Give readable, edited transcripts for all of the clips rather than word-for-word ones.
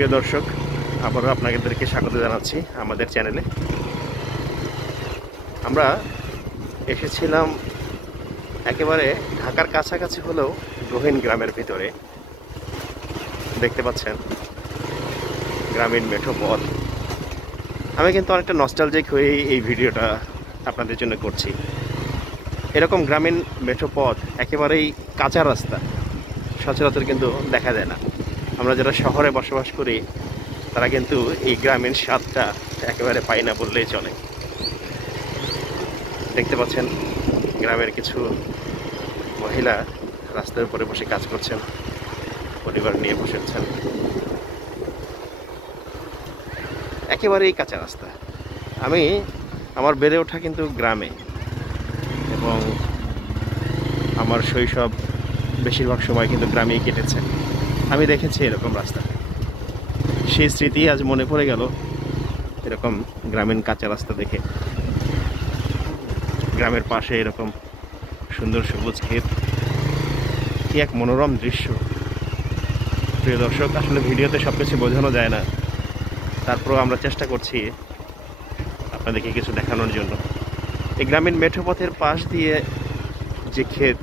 প্রিয় দর্শক, আবারও আপনাদেরকে স্বাগত জানাচ্ছি আমাদের চ্যানেলে। আমরা এসেছিলাম একেবারে ঢাকার কাছাকাছি হলেও গহীন গ্রামের ভিতরে। দেখতে পাচ্ছেন গ্রামীণ মেঠো পথ। আমি কিন্তু অনেকটা নস্টালজিক হয়ে এই ভিডিওটা আপনাদের জন্য করছি। এরকম গ্রামীণ মেঠো পথ, একেবারেই কাঁচা রাস্তা, সচরাচর কিন্তু দেখা যায় না। আমরা যারা শহরে বসবাস করি তারা কিন্তু এই গ্রামীণ স্বাদটা একেবারে পাই না বললেই চলে। দেখতে পাচ্ছেন গ্রামের কিছু মহিলা রাস্তার উপরে বসে কাজ করছেন, পরিবার নিয়ে বসেছেন। একেবারেই কাঁচা রাস্তা। আমার বেড়ে ওঠা কিন্তু গ্রামে, এবং আমার শৈশব বেশিরভাগ সময় কিন্তু গ্রামেই কেটেছে। আমি দেখেছি এরকম রাস্তা, সেই স্মৃতি আজ মনে পড়ে গেল এরকম গ্রামীণ কাঁচা রাস্তা দেখে। গ্রামের পাশে এরকম সুন্দর সবুজ ক্ষেত, কি এক মনোরম দৃশ্য। প্রিয় দর্শক, আসলে ভিডিওতে সব কিছু বোঝানো যায় না, তারপরেও আমরা চেষ্টা করছি আপনাদেরকে কিছু দেখানোর জন্য। এই গ্রামীণ মেঠোপথের পাশ দিয়ে যে ক্ষেত,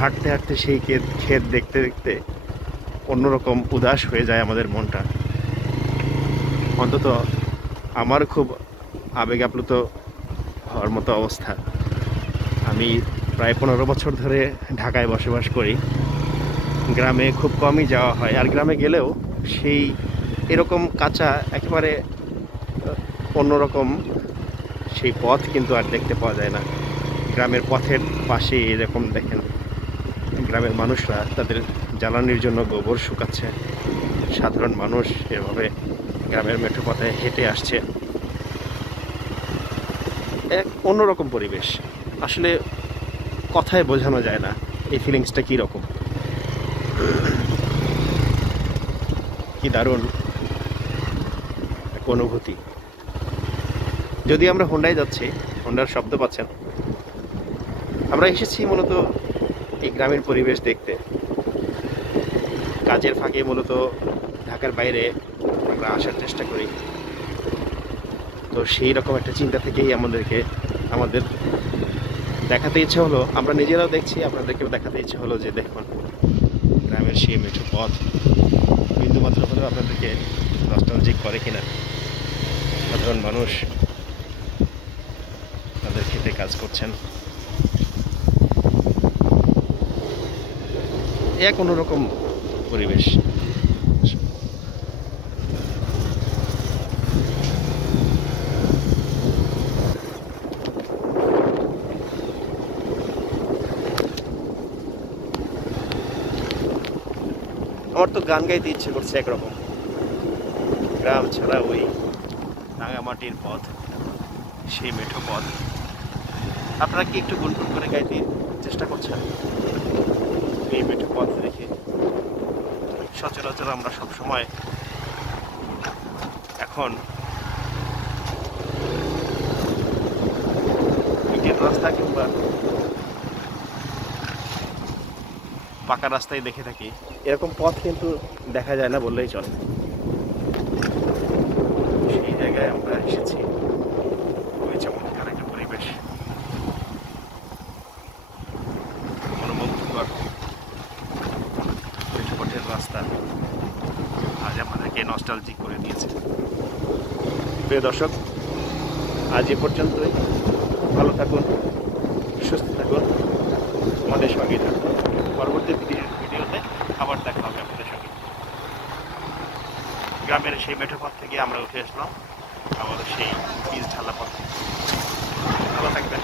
হাঁটতে হাঁটতে সেই ক্ষেত দেখতে দেখতে অন্যরকম উদাস হয়ে যায় আমাদের মনটা। অন্তত আমার খুব আবেগ আপ্লুত হওয়ার মতো অবস্থা। আমি প্রায় 15 বছর ধরে ঢাকায় বসবাস করি। গ্রামে খুব কমই যাওয়া হয়, আর গ্রামে গেলেও সেই এরকম কাঁচা একেবারে অন্যরকম সেই পথ কিন্তু আর দেখতে পাওয়া যায় না। গ্রামের পথের পাশে এরকম দেখেন গ্রামের মানুষরা তাদের জ্বালানির জন্য গোবর শুকাচ্ছে। সাধারণ মানুষ এভাবে গ্রামের মেঠো পথে হেঁটে আসছে। এক অন্যরকম পরিবেশ, আসলে কথায় বোঝানো যায় না এই ফিলিংসটা কীরকম। কি দারুণ এক অনুভূতি। যদি আমরা হোন্ডায় যাচ্ছি, হোন্ডার শব্দ পাচ্ছেন, আমরা এসেছি মূলত এই গ্রামের পরিবেশ দেখতে। কাজের ফাঁকে মূলত ঢাকার বাইরে আমরা আসার চেষ্টা করি। তো সেই রকম একটা চিন্তা থেকেই আমাদের দেখাতে ইচ্ছে হলো, আমরা নিজেরাও দেখছি, আপনাদেরকেও দেখাতে ইচ্ছে হলো যে দেখুন গ্রামের সেই মেঠো পথ বিন্দুমাত্র হলেও আপনাদেরকে নস্টালজিক করে কিনা। সাধারণ মানুষ তাদের খেতে কাজ করছেন, এক অন্যরকম পরিবেশ। আমার তো গান গাইতে ইচ্ছে করছে একরকম। গ্রাম ছাড়া ওই রাঙামাটির পথ, সেই মেঠো পথ, আপনারা কি একটু গুনগুন করে গাইতে চেষ্টা করছেন এই মেঠো পথ দেখে? সচরাচর আমরা সবসময় এখন ইটের রাস্তা কিংবা পাকা রাস্তায় দেখে থাকি, এরকম পথ কিন্তু দেখা যায় না বললেই চলে। সেই জায়গায় আমরা এসেছি, ওই চমৎকার একটা পরিবেশ, মনোমুগ্ধকর পথের রাস্তা আজ আমাদেরকে নস্টালজিক করে দিয়েছে। প্রিয় দর্শক, আজ এ পর্যন্তই। ভালো থাকুন, সুস্থ থাকুন, আমাদের সঙ্গে থাকুন। পরবর্তী ভিডিওতে আবার দেখা হবে আপনাদের সঙ্গে। গ্রামের সেই মেঠো পথ থেকে আমরা উঠে আসলাম আমাদের সেই পিচ ঢালা পথে। ভালো থাকবেন।